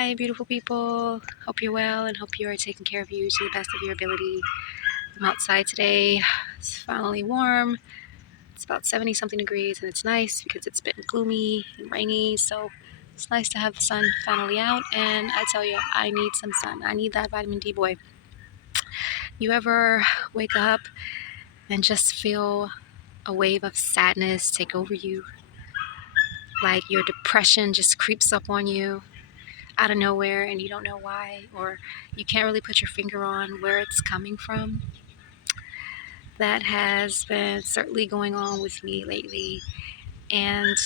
Hi, beautiful people. Hope you're well and hope you are taking care of you to the best of your ability. I'm outside today. It's finally warm. It's about 70 something degrees and it's nice because it's been gloomy and rainy. So it's nice to have the sun finally out. And I tell you, I need some sun. I need that vitamin D, boy. You ever wake up and just feel a wave of sadness take over you? Like your depression just creeps up on you out of nowhere and you don't know why, or you can't really put your finger on where it's coming from. That has been certainly going on with me lately, and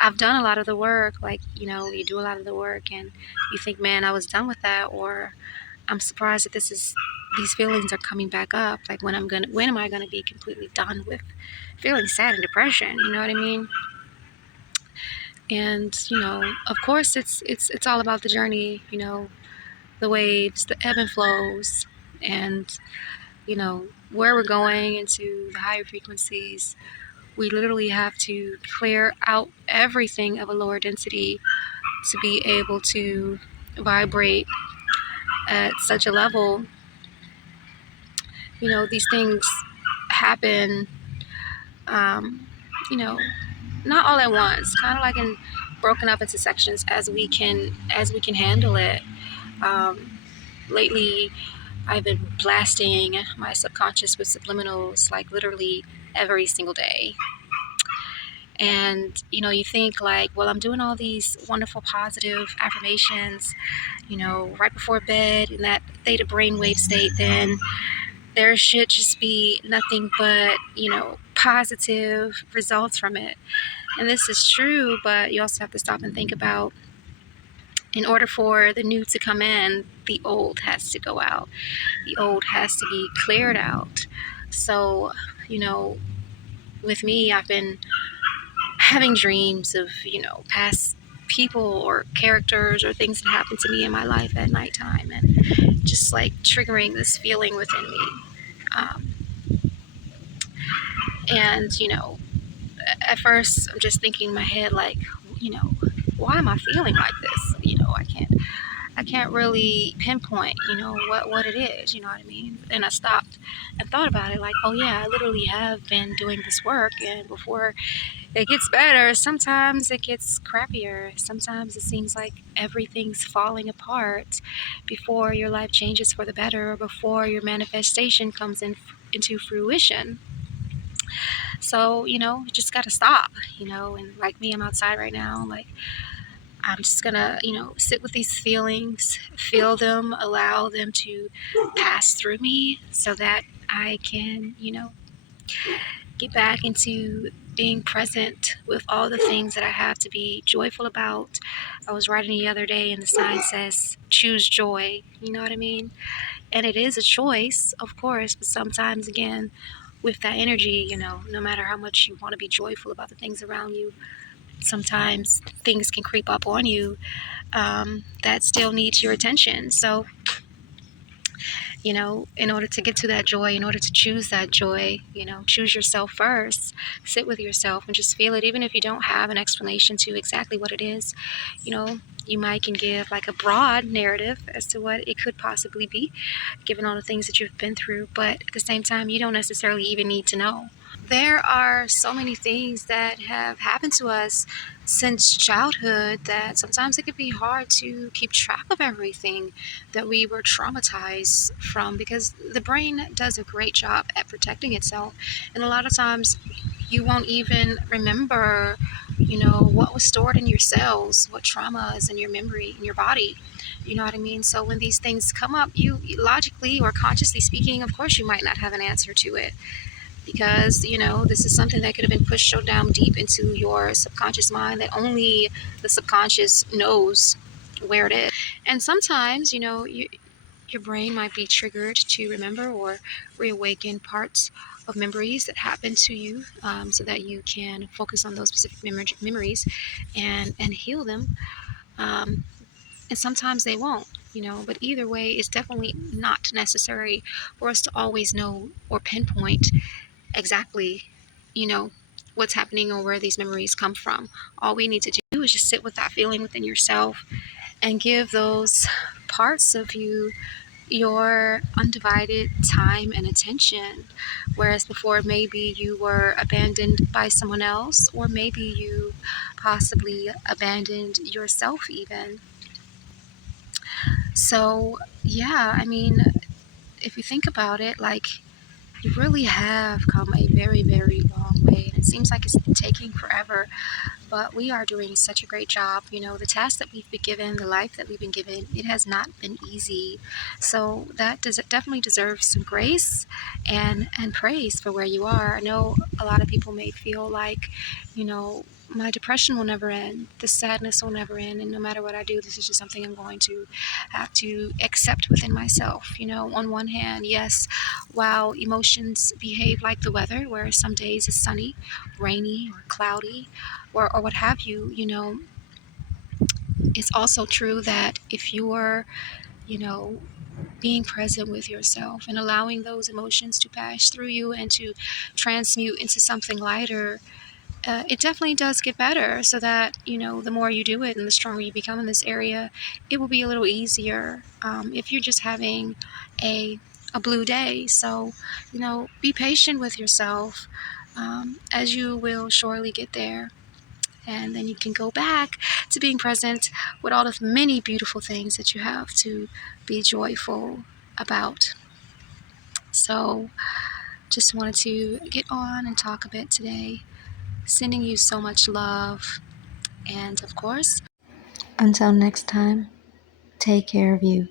I've done a lot of the work. Like, you do a lot of the work and you think, man, I was done with that, or I'm surprised that these feelings are coming back up. Like, when am I gonna be completely done with feeling sad and depression? You know what I mean? And of course, it's all about the journey. The waves, the ebb and flows, and where we're going into the higher frequencies. We literally have to clear out everything of a lower density to be able to vibrate at such a level. These things happen, um, you know, not all at once, kind of like broken up into sections as we can handle it. Lately, I've been blasting my subconscious with subliminals like literally every single day. And you think like, well, I'm doing all these wonderful positive affirmations, right before bed in that theta brainwave state, then there should just be nothing but, positive results from it. And this is true, but you also have to stop and think about, in order for the new to come in, the old has to go out. The old has to be cleared out. So, with me, I've been having dreams of, past people or characters or things that happened to me in my life at nighttime, and just like triggering this feeling within me. Um, and, at first I'm just thinking in my head, like, you know, why am I feeling like this? I can't really pinpoint, what it is, you know what I mean? And I stopped and thought about it, like, oh yeah, I literally have been doing this work, and before it gets better, sometimes it gets crappier. Sometimes it seems like everything's falling apart before your life changes for the better, or before your manifestation comes into fruition. So, you just gotta stop, and like me, I'm outside right now, like, I'm just gonna, sit with these feelings, feel them, allow them to pass through me so that I can, get back into being present with all the things that I have to be joyful about. I was writing the other day and the sign says, choose joy. You know what I mean? And it is a choice, of course, but sometimes, again, with that energy, no matter how much you want to be joyful about the things around you, sometimes things can creep up on you that still needs your attention. So, in order to get to that joy, in order to choose that joy, choose yourself first, sit with yourself and just feel it. Even if you don't have an explanation to exactly what it is, you might can give like a broad narrative as to what it could possibly be, given all the things that you've been through. But at the same time, you don't necessarily even need to know. There are so many things that have happened to us since childhood that sometimes it can be hard to keep track of everything that we were traumatized from, because the brain does a great job at protecting itself. And a lot of times you won't even remember, what was stored in your cells, what trauma is in your memory, in your body. You know what I mean? So when these things come up, you logically or consciously speaking, of course, you might not have an answer to it, because this is something that could have been pushed so down deep into your subconscious mind that only the subconscious knows where it is. And sometimes your brain might be triggered to remember or reawaken parts of memories that happened to you, so that you can focus on those specific memories and heal them. And sometimes they won't, but either way, it's definitely not necessary for us to always know or pinpoint exactly, you know, what's happening or where these memories come from. All we need to do is just sit with that feeling within yourself and give those parts of you your undivided time and attention. Whereas before, maybe you were abandoned by someone else, or maybe you possibly abandoned yourself, even. So, yeah, I mean, if you think about it, like, you really have come a very, very long way. And it seems like it's taking forever, but we are doing such a great job. The task that we've been given, the life that we've been given, it has not been easy. So that definitely deserves some grace and praise for where you are. I know a lot of people may feel like, my depression will never end, the sadness will never end, and no matter what I do, this is just something I'm going to have to accept within myself. On one hand, yes, while emotions behave like the weather, where some days it's sunny, rainy, or cloudy, or what have you, it's also true that if you're, you know, being present with yourself and allowing those emotions to pass through you and to transmute into something lighter, it definitely does get better. So that, the more you do it and the stronger you become in this area, it will be a little easier if you're just having a blue day. So, be patient with yourself, as you will surely get there. And then you can go back to being present with all the many beautiful things that you have to be joyful about. So, just wanted to get on and talk a bit today. Sending you so much love. And of course, until next time, take care of you.